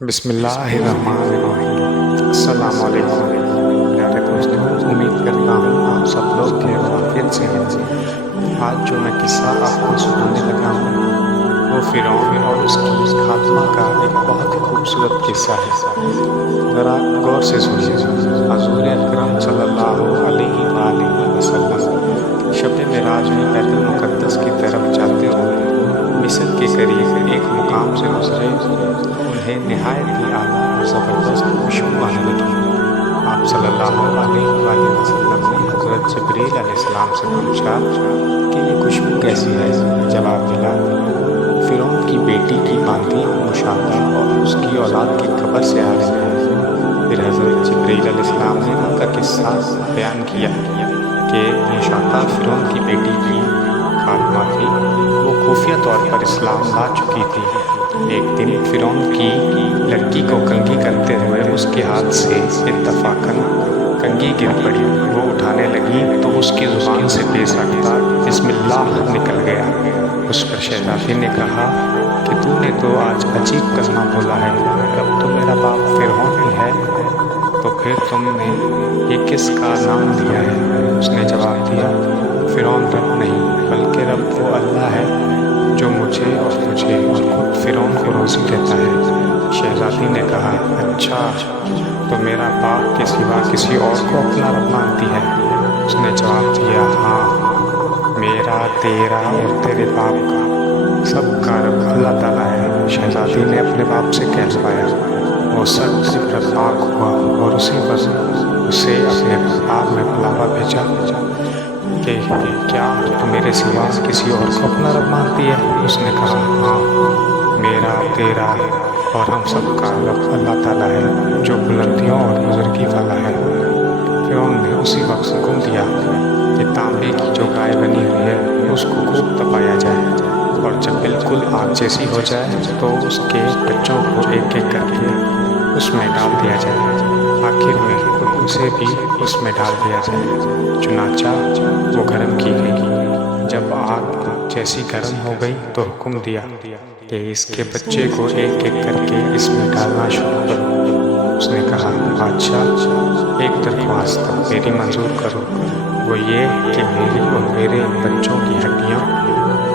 بسم اللہ الرحمن الرحیم۔ السلام علیکم پیارے دوستوں، امید کرتا ہوں آپ سب لوگ خیر و عافیت سے ہیں۔ آج جو میں قصہ آپ کو سنانے لگا ہوں وہ فرعون اور اس کی خاتمہ کا ایک بہت ہی خوبصورت قصہ ہے۔ ذرا غور سے سنیے۔ حضور اکرم صلی اللہ علیہ وآلہ وسلم شب معراج میں بیت المقدس کی طرف جاتے ہوئے مصر کے قریب ایک مقام سے گزرے۔ انہیں نہایت ہی اعلیٰ اور زبردست خوشبو آنے لگی۔ آپ صلی اللہ علیہ وآلہ وسلم نے حضرت جبریل علیہ السلام سے پوچھا کہ یہ خوشبو کیسی ہے؟ جواب ملا، فرعون کی بیٹی کی باندھی مشابہ اور اس کی اولاد کی قبر سے آ رہی ہے۔ پھر حضرت جبریل علیہ السلام نے ان کا قصہ بیان کیا کہ مشابہ فرعون کی بیٹی کی خاتمہ تھی۔ وہ خفیہ طور پر اسلام لا چکی تھی۔ ایک دن فرعون کی لڑکی کو کنگھی کرتے ہوئے اس کے ہاتھ سے اتفاقاً کنگھی گر پڑی۔ وہ اٹھانے لگی تو اس کی زبان سے بے ساختہ بسم اللہ نکل گیا۔ اس پر شہزادی نے کہا کہ تو نے تو آج عجیب کلمہ بولا ہے، اب تو میرا باپ فرعون ہی ہے، تو پھر تم نے یہ کس کا نام دیا ہے؟ اس نے جواب دیا، فرعون رب نہیں بلکہ رب وہ اللہ ہے جو مجھے اور تجھے اور خود فرعون کو روزی دیتا ہے۔ شہزادی نے کہا، اچھا تو میرا باپ کے سوا کسی اور کو اپنا رب مانتی ہے؟ اس نے جواب دیا، ہاں، میرا، تیرا اور تیرے باپ کا، سب کا رب اللہ تعالیٰ ہے۔ شہزادی نے اپنے باپ سے کہلوایا۔ وہ سخت پر پاک ہوا اور اسی وقت اسے اپنے باپ میں بلاوا بھیجا کہ کیا تو میرے سوا کسی اور کو اپنا رب مانتی ہے؟ اس نے کہا، ہاں، میرا، تیرا اور ہم سب کا رب اللہ تعالیٰ ہے جو بلندیوں اور بزرگی والا ہے۔ فرعون نے اسی وقت حکم دیا کہ تانبے کی جو گائے بنی ہوئی ہے اس کو خوب تپایا جائے، اور جب بالکل آگ جیسی ہو جائے تو اس کے بچوں کو ایک ایک کر کے اس میں ڈال دیا جائے، آخر میں خود اسے بھی اس میں ڈال دیا جائے۔ چنانچہ وہ گرم کی گئی۔ جب آگ جیسی گرم ہو گئی تو حکم دیا کہ اس کے بچے کو ایک ایک کر کے اس میں ڈالنا شروع کرو۔ اس نے کہا، بادشاہ، ایک درخواست میری منظور کرو، وہ یہ کہ میری اور میرے بچوں کی ہڈیاں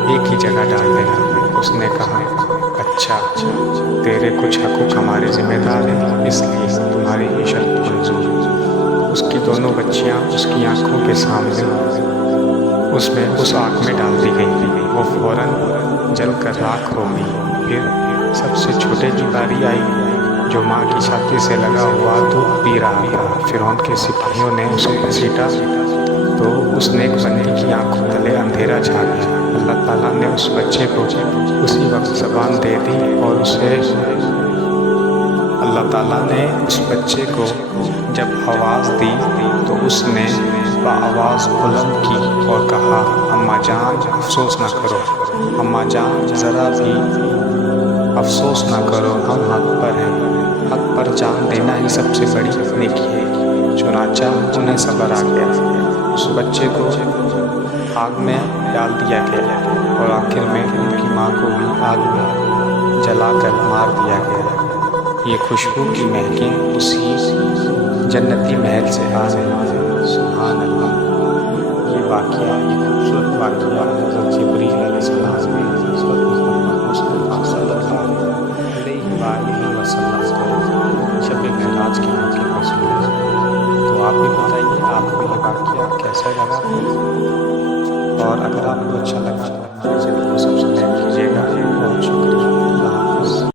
ایک ہی جگہ ڈال دینا۔ اس نے کہا، اچھا، تیرے کچھ حقوق ہمارے ذمہ دار ہیں، اس لیے تمہاری یہ شرط منظور۔ اس کی دونوں بچیاں اس کی آنکھوں کے سامنے اس آگ میں ڈال دی گئی۔ وہ فوراً جل کر راکھ ہو گئی۔ پھر سب سے چھوٹے کی باری آئی جو ماں کی چھاتی سے لگا ہوا دودھ پی رہا تھا۔ فرعون کے سپاہیوں نے اسے گھسیٹا تو اس نیک بندی کی آنکھوں تلے اندھیرا چھا گیا۔ اللہ تعالیٰ نے اس بچے کو اسی وقت زبان دے دی اور اللہ تعالیٰ نے اس بچے کو جب آواز دی تو اس نے بآواز بلند کی اور کہا، اماں جان افسوس نہ کرو، اماں جان ذرا بھی افسوس نہ کرو، ہم حق پر ہیں، حق پر جان دینا ہی سب سے بڑی نیکی ہے۔ چنانچہ انہیں صبر آ گیا۔ اس بچے کو آگ میں ڈال دیا گیا اور آخر میں ان کی ماں کو بھی آگ میں جلا کر مار دیا گیا۔ یہ خوشبو کی مہکیں اسی جنتی محل سے آ رہی ہیں۔ سبحان اللہ۔ یہ واقعہ، یہ خوبصورت واقعہ حضرت جبریل علیہ السلام نے حضرت محمد مصطفیٰ صلی اللہ علیہ وآلہ وسلم کو شب معراج کے موقع پر سنا۔ تو آپ بھی بتائیے آپ کو یہ واقعہ کیسا لگا، اور اگر آپ کو اچھا لگا تو